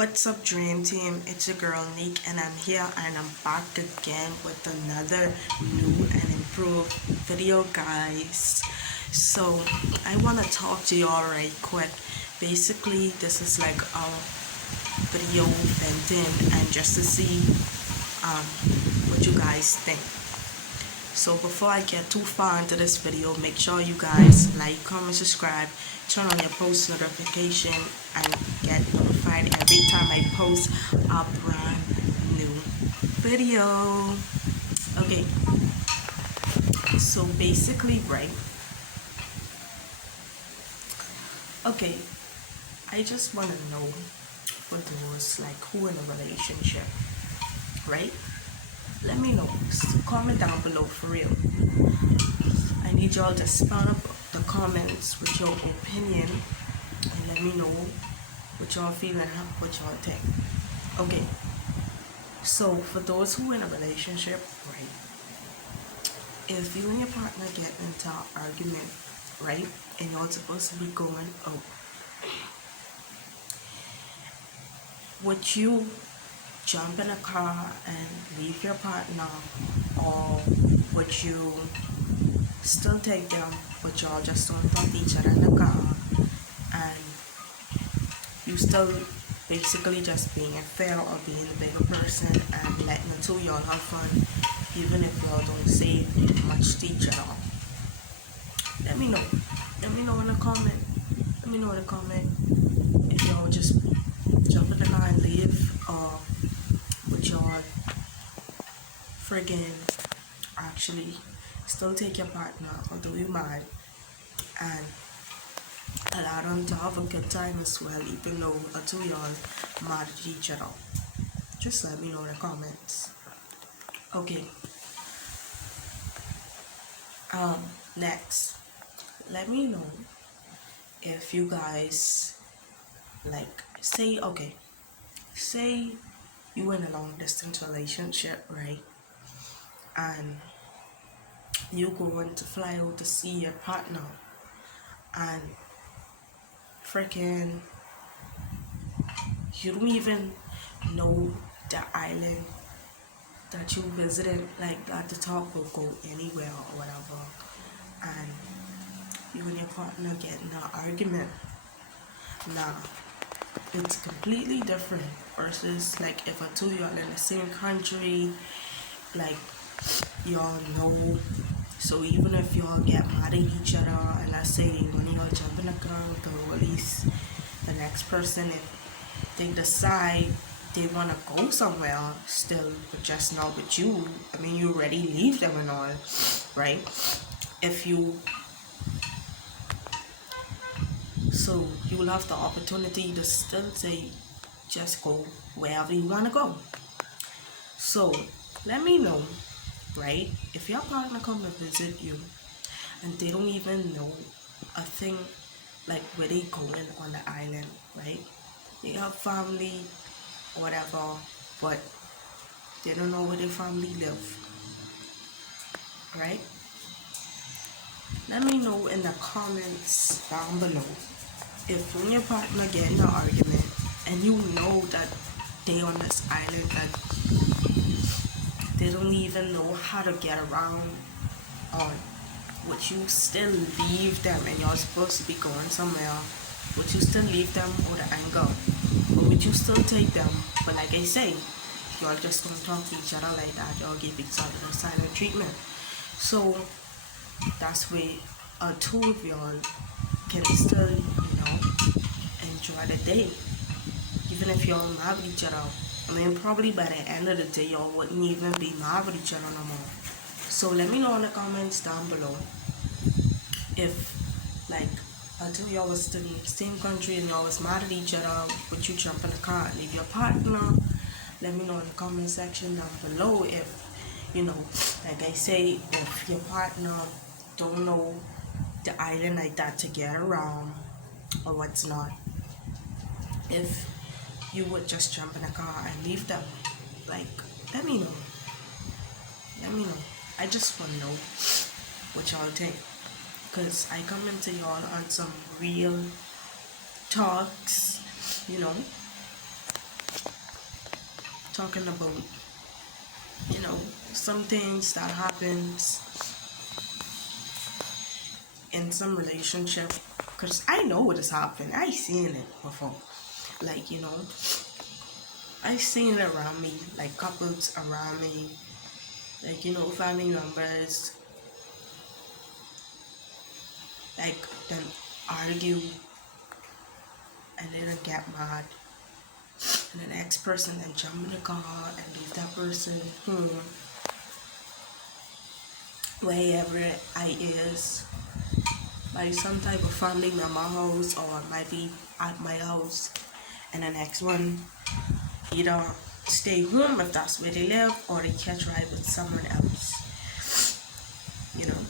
What's up, Dream Team? It's your girl Nick, and I'm here and I'm back again with another new and improved video, guys. So I want to talk to y'all right quick. Basically, this is like our video venting and just to see what you guys think. So before I get too far into this video, make sure you guys like, comment, subscribe, turn on your post notification, and get notified every time I post a brand new video. Okay, so basically, right? Okay, I just want to know for those like who in a relationship, right? Let me know. Comment down below for real. I need y'all to spam up the comments with your opinion and let me know what y'all feel and what y'all think. Okay. So for those who in a relationship, right? If you and your partner get into an argument, right, and you're supposed to be going out, would you jump in a car and leave your partner, or would you still take them but y'all just don't talk to each other in the car and you still basically just being fair or being the bigger person and letting the two y'all have fun even if y'all don't say much to each other? Let me know. Let me know in the comment. Let me know in the comment if y'all just jump in the car and leave, or would y'all friggin' actually still take your partner although you mad and allow them to have a good time as well, even though the two y'all mad at each other? Just let me know in the comments. Okay. Next, let me know if you guys like say you in a long distance relationship, right? And you going to fly out to see your partner and freaking you don't even know the island that you visited, like that the talk will go anywhere or whatever, and you and your partner get in an argument. Now it's completely different versus like if a two y'all in the same country, like y'all know. So even if y'all get mad at each other and let's say when y'all jump in the car to release the next person, if they decide they want to go somewhere still but just not with you, I mean you already leave them and all, right? If you So you will have the opportunity to still say just go wherever you want to go. So let me know, right? If your partner come to visit you and they don't even know a thing like where they going on the island, right? They have family or whatever, but they don't know where their family live, right? Let me know in the comments down below if when your partner get in an argument and you know that they on this island that they don't even know how to get around, or would you still leave them and you're supposed to be going somewhere? Would you still leave them or the anger? Or would you still take them? But like I say, y'all just don't talk to each other like that. Y'all give each other the silent treatment. So that's where two of y'all can still, enjoy the day. Even if y'all mad with each other. I mean, probably by the end of the day, y'all wouldn't even be mad with each other no more. So let me know in the comments down below if, like, until y'all was still in the same country and y'all was mad at each other, would you jump in the car and leave your partner? Let me know in the comment section down below if, like I say, if your partner don't know the island like that to get around or what's not. If you would just jump in a car and leave them, like, let me know. Let me know. I just want to know what y'all think, because I come into y'all on some real talks, talking about, you know, some things that happens in some relationship, because I know what has happened. I seen it before. Like, I seen it around me, like couples around me, like, family members, like, then argue and then get mad. And the next person then jump in the car and leave that person home, wherever I is, by some type of family member house, or it might be at my house. And the next one either stay home if that's where they live, or they catch ride with someone else. You know,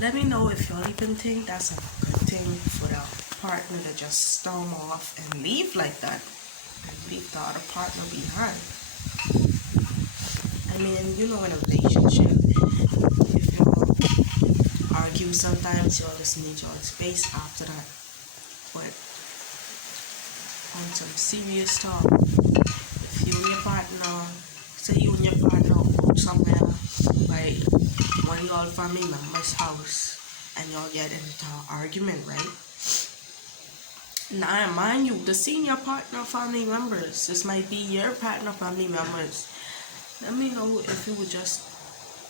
let me know if y'all even think that's a good thing for the partner to just storm off and leave like that, and leave the other partner behind. I mean, in a relationship, if y'all argue sometimes, y'all just need y'all space after that. But on some serious talk, if you and your partner, say you and your partner go somewhere, like one of y'all family members' house, and y'all get into an argument, right? Now, mind you, the senior partner family members, this might be your partner family members. Let me know if you would just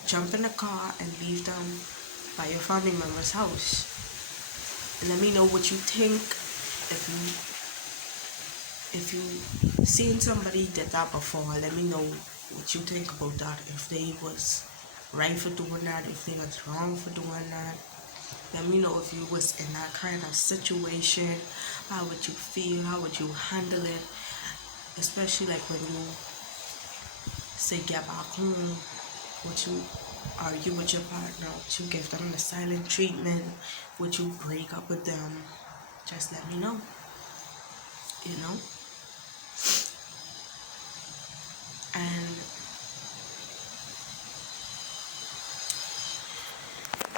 jump in the car and leave them by your family member's house. And let me know what you think. If you seen somebody did that before, let me know what you think about that. If they was right for doing that, if they was wrong for doing that. Let me know if you was in that kind of situation. How would you feel? How would you handle it? Especially like when you say get back home, would you argue with your partner? Would you give them the silent treatment? Would you break up with them? Just let me know. You know?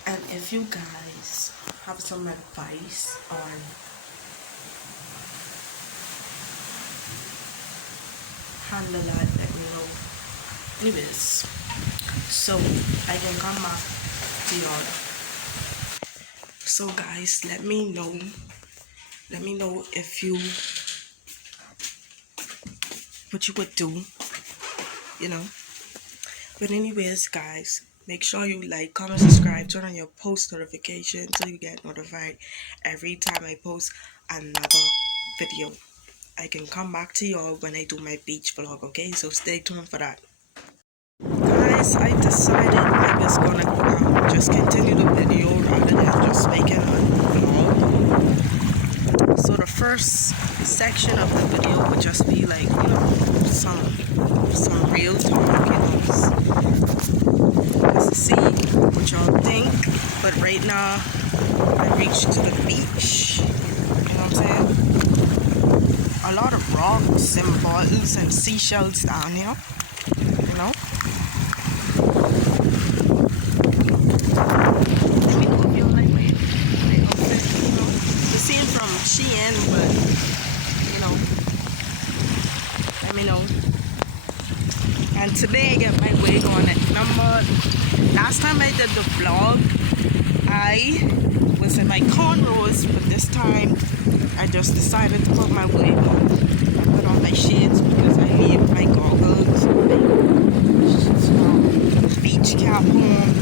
And if you guys have some advice on handle that, let me know. Anyways, so I can come back to y'all. So guys, let me know if you what you would do, you know. But anyways, guys, make sure you like, comment, subscribe, turn on your post notifications so you get notified every time I post another video. I can come back to y'all when I do my beach vlog, okay? So stay tuned for that. Guys, I decided I was gonna just continue the video rather than just making a vlog. So the first section of the video would just be like, some real talk, just to see what y'all think. But right now, I reached to the beach. You know what I'm saying? A lot of rocks and bottles and seashells down here. You know? Let me know if you like my outfit. The scene from Shein, but let me know. And today I get my wig on at last time I did the vlog, I was in my cornrows, but this time I just decided to put my wig on. I put on my shades because I leave my goggles, my beach cap home,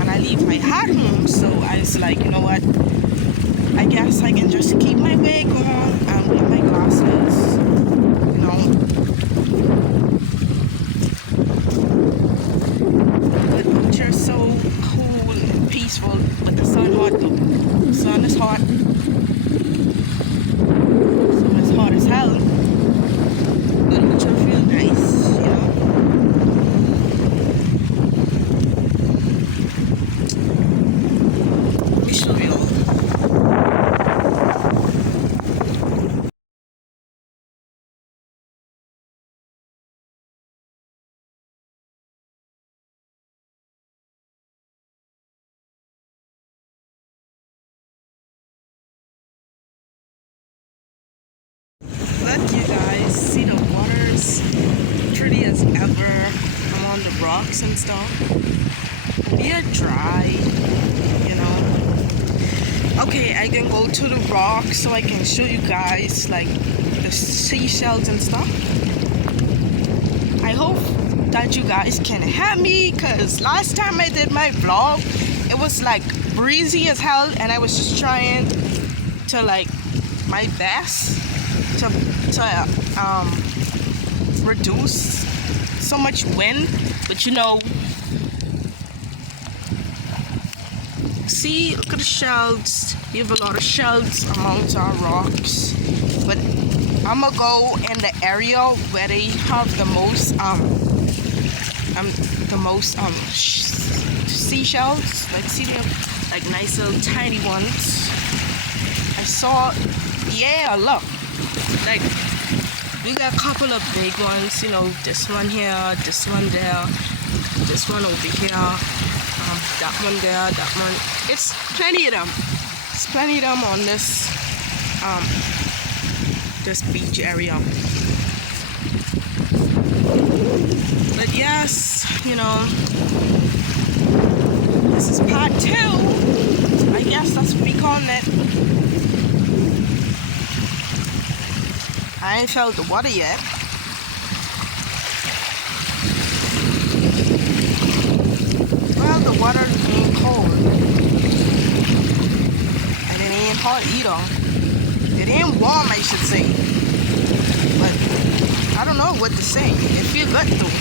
and I leave my hat home. So I was like, you know what? I guess I can just keep my wig on and wear my glasses, But nature is so cool and peaceful, but the sun hot though. The sun is hot. So it's hot as hell. But nature feel nice, Let me show you. Look, you guys, see the water's pretty as ever. I'm on the rocks and stuff. They're dry, you know. Okay, I can go to the rocks so I can show you guys like the seashells and stuff. I hope that you guys can help me, because last time I did my vlog, it was like breezy as hell, and I was just trying to like my best to reduce so much wind, but you know, see, look at the shells. We have a lot of shells amongst our rocks, but I'm gonna go in the area where they have the most seashells. Like, see, they have like nice little tiny ones. I saw, yeah, look, like we got a couple of big ones, you know, this one here, this one there, this one over here, that one there, that one. It's plenty of them. It's plenty of them on this this beach area. But yes, you know, this is part 2. I guess that's what we call it. I ain't felt the water yet. Well, the water ain't cold. And it ain't hot either. It ain't warm, I should say. But I don't know what to say. It feels good though.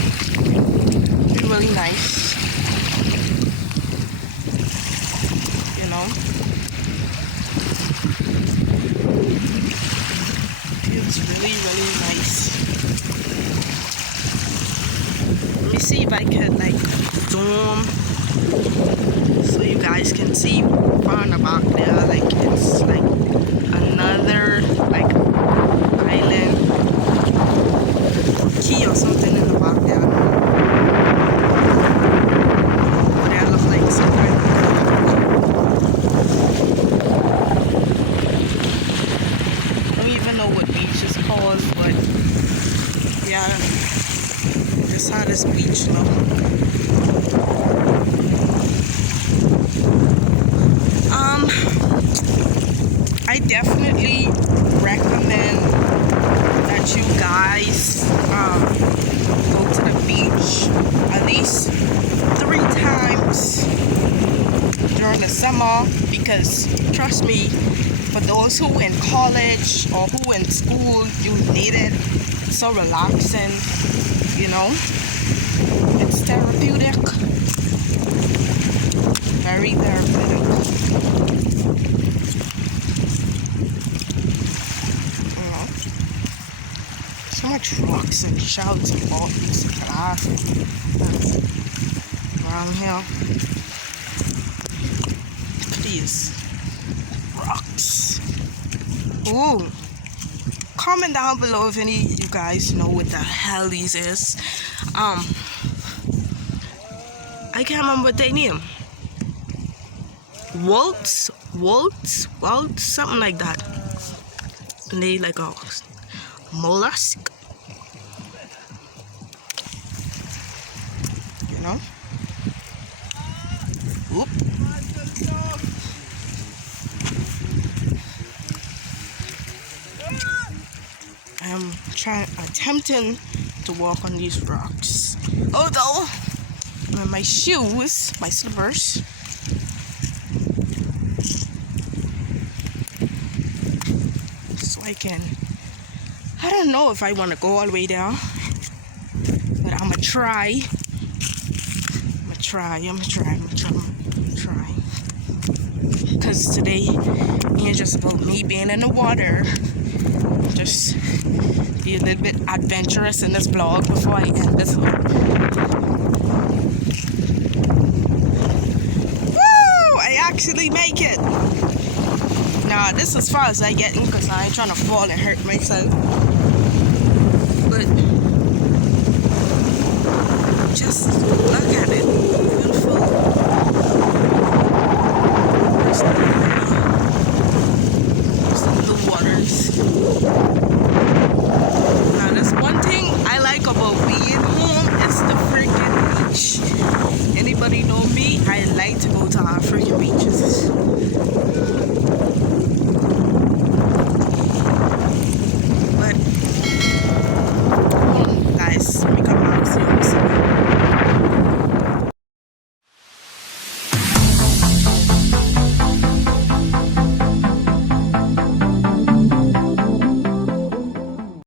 It's really nice. You know? It's really, really nice. Let me see if I can like zoom so you guys can see far in the back there. Like, it's like another like island or key or something in the back there. Over there looks like some kind of what beach is called, but yeah, this how this beach look. I definitely recommend that you guys go to the beach at least 3 times during the summer, because trust me, for those who in college or who in school, you need it. It's so relaxing, you know. It's therapeutic. Very therapeutic. You know. So much rocks and shells and bottles and glass around here. Look at these rocks. Ooh. Comment down below if any of you guys know what the hell these is. I can't remember what they name. Waltz, something like that. And they like a mollusk. You know? Whoop. I'm attempting to walk on these rocks. Although, my shoes, my slippers, so I can, I don't know if I want to go all the way down, but I'm gonna try. I'm gonna try. Because today ain't just about me being in the water. Just be a little bit adventurous in this vlog before I end this one. Woo! I actually make it. Nah, this is as far as I get in, because I ain't trying to fall and hurt myself. But just look at it.